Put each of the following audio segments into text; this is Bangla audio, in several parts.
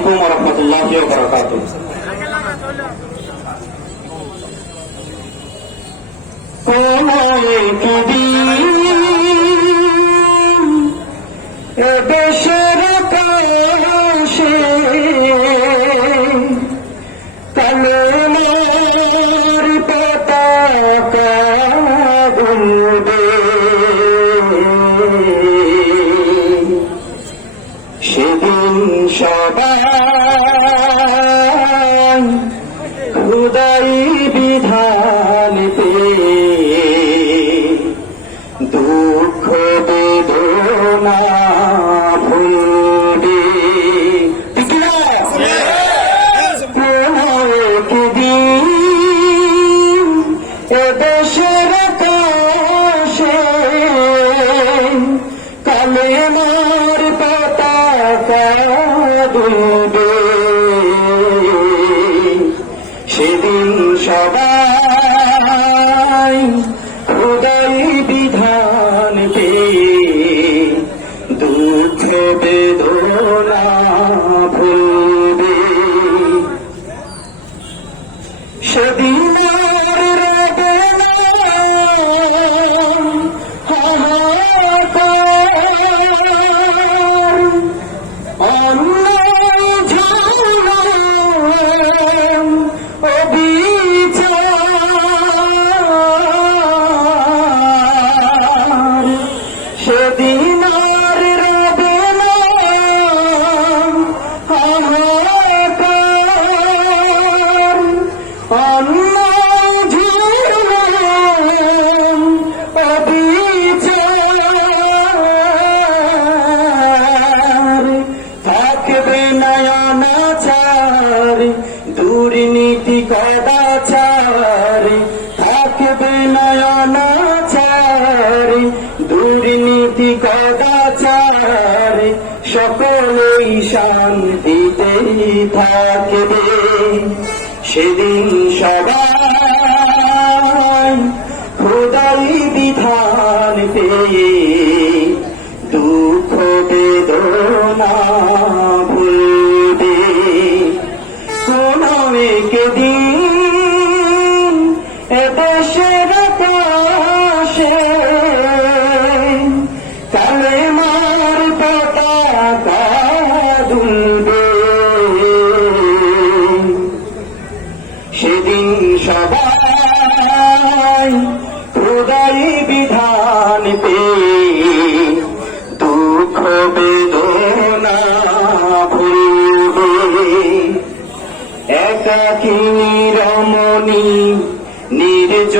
আলাইকুম রহমতুল্লাহ বরকাত দেশের কাশে কালেমার সবাই সবাই হৃদয় বিধান পেয়ে দুঃখ বেদনা ভুলবে সেদিন হাহাকার। দুর্নীতি কদাচার থাকবে নয়নাচার। দুর্নীতি কদাচার সকলেই শান্তিতেই থাকবে। সেদিন সবাই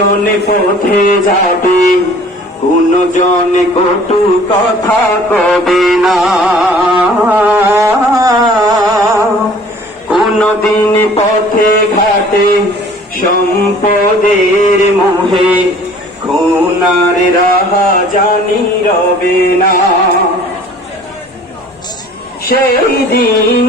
নির্জন পথে যাবে কোন জন কটু কথা কবে না। কোনদিন পথে ঘাটে সম্পদের মোহে, খুনার রাহা জানি রবে না। সেই দিন